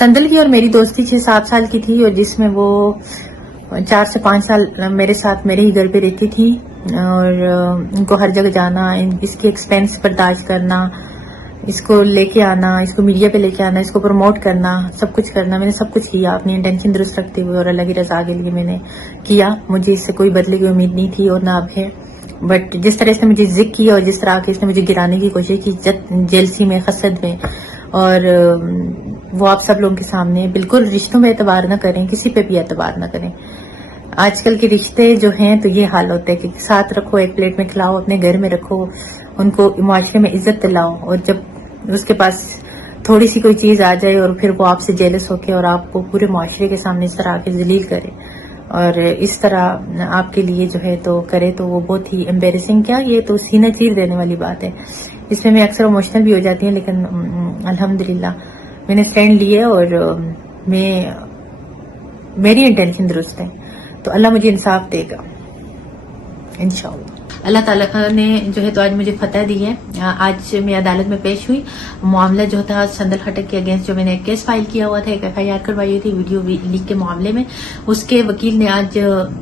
سندل کی اور میری دوستی 6-7 سال کی تھی، اور جس میں وہ 4 سے 5 سال میرے ساتھ میرے ہی گھر پہ رہتی تھی، اور ان کو ہر جگہ جانا، اس کی ایکسپینس برداشت کرنا، اس کو لے کے آنا، اس کو میڈیا پہ لے کے آنا، اس کو پروموٹ کرنا، سب کچھ کرنا. میں نے سب کچھ کیا اپنی انٹینشن درست رکھتے ہوئے اور اللہ کی رضا کے لیے میں نے کیا. مجھے اس سے کوئی بدلے کی امید نہیں تھی اور نہ اب ہے. بٹ جس طرح اس نے مجھے ضد کیا اور جس طرح کہ اس نے مجھے گرانے کی کوشش کی جیلسی میں، حسد میں، اور وہ آپ سب لوگوں کے سامنے، بالکل رشتوں میں اعتبار نہ کریں، کسی پہ بھی اعتبار نہ کریں. آج کل کے رشتے جو ہیں تو یہ حال ہوتا ہے کہ ساتھ رکھو، ایک پلیٹ میں کھلاؤ، اپنے گھر میں رکھو، ان کو معاشرے میں عزت دلاؤ، اور جب اس کے پاس تھوڑی سی کوئی چیز آ جائے اور پھر وہ آپ سے جیلس ہو کے اور آپ کو پورے معاشرے کے سامنے اس طرح آ کے ذلیل کرے اور اس طرح آپ کے لیے جو ہے تو کرے، تو وہ بہت ہی امبیرسنگ، کیا یہ تو سینہ چیر دینے والی بات ہے. اس میں اکثر ایموشنل بھی ہو جاتی ہیں، لیکن الحمدللہ میں نے اسٹینڈ لیے اور میری انٹینشن درست ہے، تو اللہ مجھے انصاف دے گا انشاءاللہ. اللہ تعالیٰ نے جو ہے تو آج مجھے فتح دی ہے. آج میں عدالت میں پیش ہوئی. معاملہ جو تھا سندل خٹک کے اگینسٹ، جو میں نے ایک کیس فائل کیا ہوا تھا، ایک FIR کروائی ہوئی تھی ویڈیو لیک کے معاملے میں، اس کے وکیل نے آج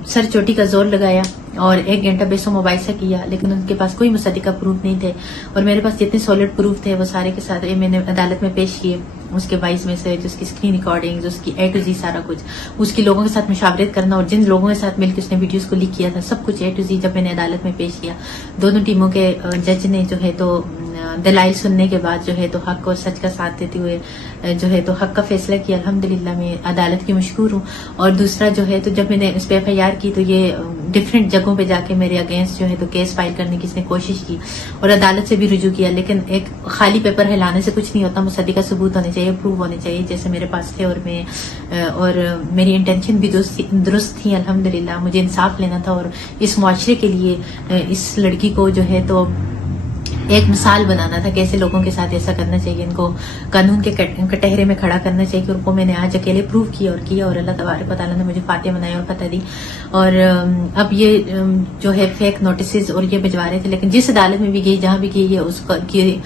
سر چوٹی کا زور لگایا اور 1 گھنٹہ بحث و مباحثہ کیا، لیکن ان کے پاس کوئی مصدقہ پروف نہیں تھے، اور میرے پاس جتنے سالڈ پروف تھے وہ سارے کے ساتھ میں نے عدالت میں پیش کیے. اس کے 22 میں سے جس کی اسکرین ریکارڈنگ، اس کی A to Z سارا کچھ، اس کی لوگوں کے ساتھ مشاورت کرنا اور جن لوگوں کے ساتھ مل کے اس نے ویڈیوز کو لیک کیا تھا، سب کچھ A to Z جب میں نے عدالت میں پیش کیا. دونوں ٹیموں کے جج نے جو ہے تو دلائل سننے کے بعد جو ہے تو حق اور سچ کا ساتھ دیتے ہوئے جو ہے تو حق کا فیصلہ کیا. الحمدللہ میں عدالت کی مشکور ہوں. اور دوسرا جو ہے تو جب میں نے اس پہ FIR کی تو یہ ڈفرینٹ جگہوں پہ جا کے میرے اگینسٹ جو ہے تو کیس فائل کرنے کی اس نے کوشش کی اور عدالت سے بھی رجوع کیا، لیکن ایک خالی پیپر ہلانے سے کچھ نہیں ہوتا، مصدقہ ثبوت ہونے چاہیے، پروف ہونے چاہیے، جیسے میرے پاس تھے. اور میری انٹینشن بھی درست تھی. الحمدللہ مجھے انصاف لینا تھا اور اس معاشرے کے لیے اس لڑکی کو جو ہے تو ایک مثال بنانا تھا کہ ایسے لوگوں کے ساتھ ایسا کرنا چاہیے، ان کو قانون کے کٹہرے میں کھڑا کرنا چاہیے. اور وہ میں نے آج اکیلے پروو کیا اور اللہ تبارک و تعالیٰ نے مجھے فاتح بنایا اور فتح دی. اور اب یہ جو ہے فیک نوٹسز اور یہ بھجوا رہے تھے، لیکن جس عدالت میں بھی گئی، جہاں بھی گئی ہے، اس کی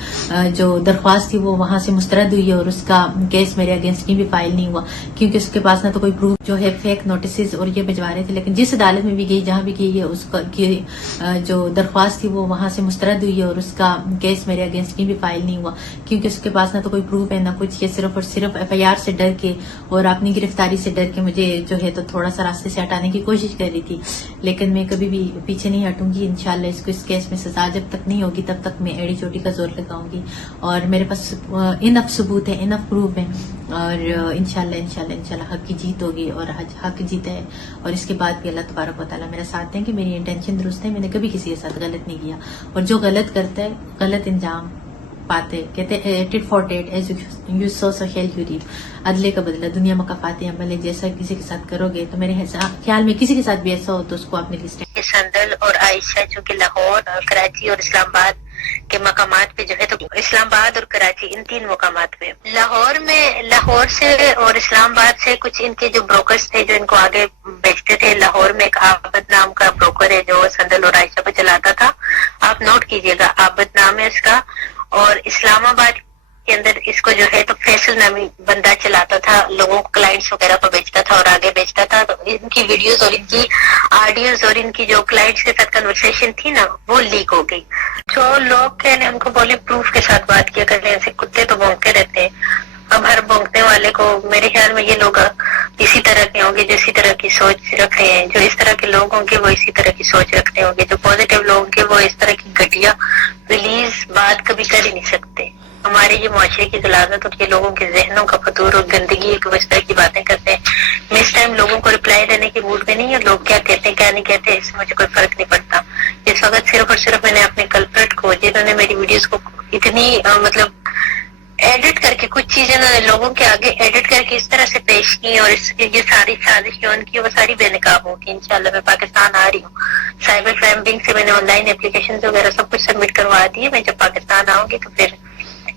جو درخواست تھی وہ وہاں سے مسترد ہوئی ہے اور اس کا کیس میرے اگینسٹ بھی فائل نہیں ہوا، کیونکہ اس کے پاس نہ تو کوئی پروف جو ہے فیک نوٹسز اور یہ بھجوا رہے تھے. لیکن جس عدالت میں بھی گئی، جہاں بھی گئی ہے، اس کی جو درخواست تھی وہ وہاں سے مسترد ہوئی ہے اور اس کا کیس میرے اگینسٹ بھی فائل نہیں ہوا، کیونکہ اس کے پاس نہ تو کوئی پروف ہے نہ کچھ. یہ صرف اور صرف FIR سے ڈر کے اور اپنی گرفتاری سے ڈر کے مجھے جو ہے تو تھوڑا سا راستے سے ہٹانے کی کوشش کر رہی تھی. لیکن میں کبھی بھی پیچھے نہیں ہٹوں گی. انشاءاللہ اس کیس میں سزا جب تک نہیں ہوگی تب تک میں ایڑی چوٹی کا زور لگاؤں گی، اور میرے پاس انف ثبوت ہے، انف پروف ہے، اور انشاءاللہ حق کی جیت ہوگی اور حق جیتا ہے. اور اس کے بعد بھی اللہ تبارک و تعالیٰ میرا ساتھ دیں کہ میری انٹینشن درست ہے. میں نے کبھی کسی کے ساتھ غلط نہیں کیا، اور جو غلط کرتا ہے غلط انجام پاتے. کہتے tit for tat, as you sow so shall you reap. عدلے کا بدلہ دنیا میں کفاتے عمل ہے. جیسا کسی کے ساتھ کرو گے تو میرے خیال میں کسی کے ساتھ بھی ایسا ہو تو اس کو اپنے لسٹ. سندل اور عائشہ جو کہ لاہور، کراچی اور اسلام آباد کے مقامات پہ جو ہے تو اسلام آباد اور کراچی ان 3 مقامات پہ، لاہور سے اور اسلام آباد سے کچھ ان کے جو بروکرز تھے جو ان کو آگے بیچتے تھے. لاہور میں ایک عابد نام کا بروکر ہے جو سندل اور عائشہ پہ چلاتا تھا، آپ نوٹ کیجئے گا، عابد نام ہے اس کا. اور اسلام آباد کے اندر اس کو جو ہے تو فیصل نامی بندہ چلاتا تھا، لوگوں کو کلائنٹس وغیرہ کو بیچتا تھا اور آگے بیچتا تھا. تو ان کی ویڈیوز اور ان کی آڈیوز اور ان کی جو کلائنٹس کے ساتھ کنورسیشن تھی نا وہ لیک ہو گئی. جو لوگ کہنے ان کو بولے پروف کے ساتھ بات کیا کرنے، ایسے کتے تو بھونکتے رہتے ہیں. اب ہر بھونکنے والے کو میرے خیال میں یہ لوگ اسی طرح کے ہوں گے جو اسی طرح کی سوچ رکھتے ہیں. جو اس طرح کے لوگ ہوں گے وہ اسی طرح کی سوچ رکھتے ہوں گے. جو پازیٹیو لوگ ہوں گے وہ اس طرح کی گھٹیا ریلیز بات کبھی کر ہی نہیں سکتے. ہمارے یہ معاشرے کی غلاظت اور یہ لوگوں کے ذہنوں کا فطور اور گندگی ہے کہ وہ اس طرح کی باتیں کرتے ہیں. میں اس ٹائم لوگوں کو رپلائی دینے کے موڈ میں نہیں ہے. لوگ کیا کہتے ہیں کیا نہیں کہتے اس سے مجھے کوئی فرق نہیں پڑتا. اس وقت صرف اور صرف میں نے اپنے کلپریٹ کو، جنہوں نے میری ویڈیوز کو اتنی مطلب ایڈٹ کر کے، کچھ چیزیں انہوں نے لوگوں کے آگے ایڈٹ کر کے اس طرح سے پیش کی اور یہ ساری سازش جو ان کی وہ ساری بے نقاب ہوں گی. انشاءاللہ میں پاکستان آ رہی ہوں. سائبر کرائم ونگ سے میں نے آن لائن اپلیکیشن وغیرہ سب کچھ سبمٹ کروا دی ہے. میں جب پاکستان آؤں گی تو پھر